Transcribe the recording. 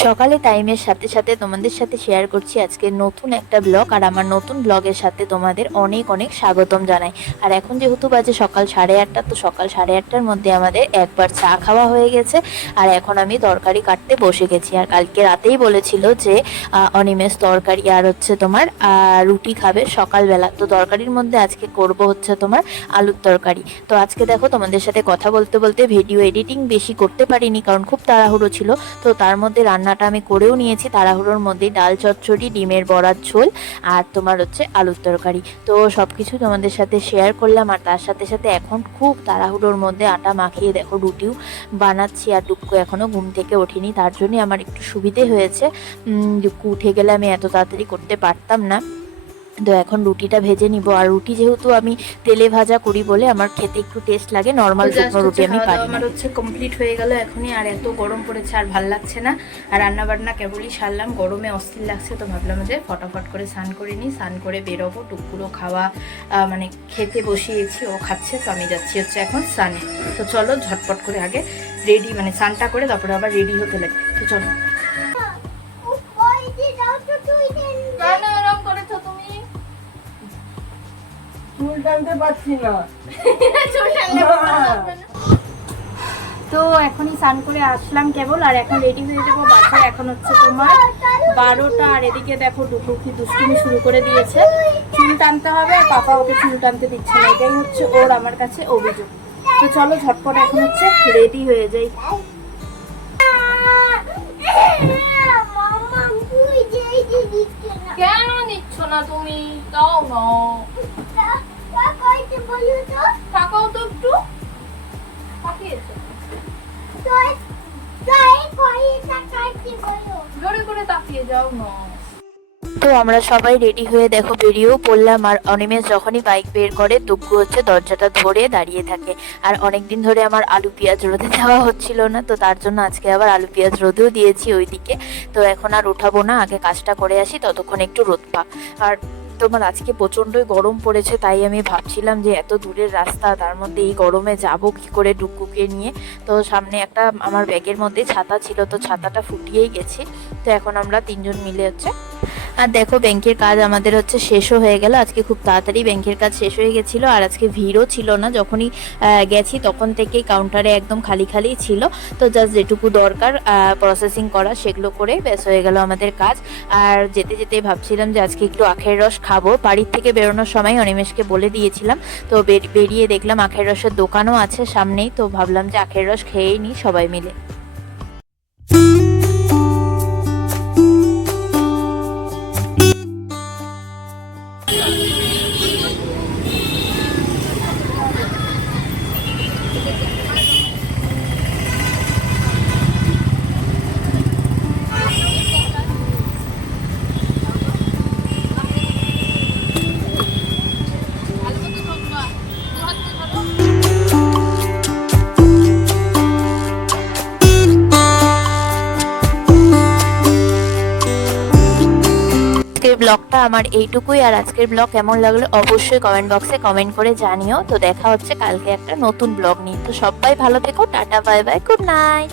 সকালে টাইমের সাথে সাথে তোমাদের সাথে শেয়ার করছি আজকে নতুন একটা ব্লগ আর আমার নতুন ব্লগের সাথে তোমাদের অনেক অনেক স্বাগতম জানাই। আর এখন যেহেতু বাজে সকাল সাড়ে আটটা, তো সকাল সাড়ে আটটার মধ্যে আমাদের একবার চা খাওয়া হয়ে গেছে, আর এখন আমি তরকারি কাটতে বসে গেছি। আর কালকে রাতেই বলেছিল যে অনিমেষ তরকারি আর হচ্ছে তোমার রুটি খাবে সকালবেলা। তো তরকারির মধ্যে আজকে করব হচ্ছে তোমার আলুর তরকারি। তো আজকে দেখো তোমাদের সাথে কথা বলতে বলতে ভিডিও এডিটিং বেশি করতে পারিনি, কারণ খুব তাড়াহুড়ো ছিল। তো তার মধ্যে রান্নাটা আমি করেও নিয়েছি, তাড়াহুড়োর মধ্যে ডাল চচ্চড়ি, ডিমের বড়ার ঝোল আর তোমার হচ্ছে আলুর তরকারি। তো সব কিছু তোমাদের সাথে শেয়ার করলাম আর তার সাথে সাথে এখন খুব তাড়াহুড়োর মধ্যে আটা মাখিয়ে দেখো রুটিও বানাচ্ছি আর ডুক্কু এখনও ঘুম থেকে ওঠেনি, তার জন্যই আমার একটু সুবিধে হয়েছে। ডুক্কু উঠে গেলে আমি এত তাড়াতাড়ি করতে পারতাম না। তো এখন রুটিটা ভেজে নিব। আর রুটি যেহেতু আমি তেলে ভাজা করি বলে আমার খেতে একটু টেস্ট লাগে নর্মাল শুকনো রুটি আমি পারি আমার হচ্ছে কমপ্লিট হয়ে গেল এখনই আর এত গরম পড়েছে আর ভালো লাগছে না। আর রান্না বান্না কেবলই সারলাম গরমে অস্থির লাগছে তো ভাবলাম যে ফটাফট করে স্নান করে নিই স্নান করে বেরোবো টুকরো খাওয়া আহ, মানে খেতে বসিয়েছি ও খাচ্ছে তো আমি যাচ্ছি হচ্ছে এখন স্নানে। তো চলো ঝটপট করে আগে রেডি মানে স্নানটা করে তারপরে আবার রেডি হতে লাগে তো চলো। চুল টানতে পারছি না। তো এখনই স্নান করে আসলাম কেবল আর এখন রেডি হয়ে যাব বাজে এখন হচ্ছে তোমার বারোটা আর এদিকে দেখো দুটো কি দুষ্টুমি শুরু করে দিয়েছে। চুল টানতে হবে আর পাপা ওকে চুল টানতে দিচ্ছে না। এটাই হচ্ছে ওর আমার কাছে অভিযোগ। তো চলো ঝটপট এখন হচ্ছে রেডি হয়ে যাই। কেন নিচ্ছ না তুমি? দাও না। তো আমরা সবাই রেডি হয়ে দেখো বেরিয়েও পড়লাম আর অনিমেষ যখনই বাইক বের করে দুগ্গু হচ্ছে দরজাটা ধরে দাঁড়িয়ে থাকে। আর অনেক দিন ধরে আমার আলু পেঁয়াজ রোদে যাওয়া হচ্ছিল না, তো তার জন্য আজকে আবার আলু পেঁয়াজ রোদেও দিয়েছি ওইদিকে। তো এখন আর উঠাবো না, আগে কাজটা করে আসি, ততক্ষণ একটু রোদ পাক। আর তোমার আজকে প্রচণ্ডই গরম পড়েছে, তাই আমি ভাবছিলাম যে এত দূরের রাস্তা, তার মধ্যে এই গরমে যাব কি করে ডুকুকে নিয়ে। তো সামনে একটা আমার ব্যাগের মধ্যে ছাতা ছিল, তো ছাতাটা ফুটিয়েই গেছি। তো এখন আমরা তিনজন মিলে হচ্ছে আর দেখো, ব্যাংকের কাজ আমাদের হচ্ছে শেষও হয়ে গেল। আজকে খুব তাড়াতাড়ি ব্যাংকের কাজ শেষ হয়ে গেছিল আর আজকে ভিড়ও ছিল না। যখনই গেছি তখন থেকেই কাউন্টারে একদম খালি খালি ছিল। তো জাস্ট যেটুকু দরকার প্রসেসিং করা সেগুলো করে ব্যাস হয়ে গেল আমাদের কাজ। আর যেতে যেতে ভাবছিলাম যে আজকে একটু আখের রস খাব। বাড়ির থেকে বেরোনোর সময় অনিমেষকে বলে দিয়েছিলাম। তো বেরিয়ে দেখলাম আখের রসের দোকানও আছে সামনেই। তো ভাবলাম যে আখের রস খেয়েই নিই সবাই মিলে। ব্লগটা আমার এইটুকুই, আর আজকের ব্লগ কেমন লাগল অবশ্যই কমেন্ট বক্সে কমেন্ট করে জানিও। তো দেখা হচ্ছে কালকে একটা নতুন ব্লগ নিয়ে। তো সবাই ভালো থেকো, tata bye bye good night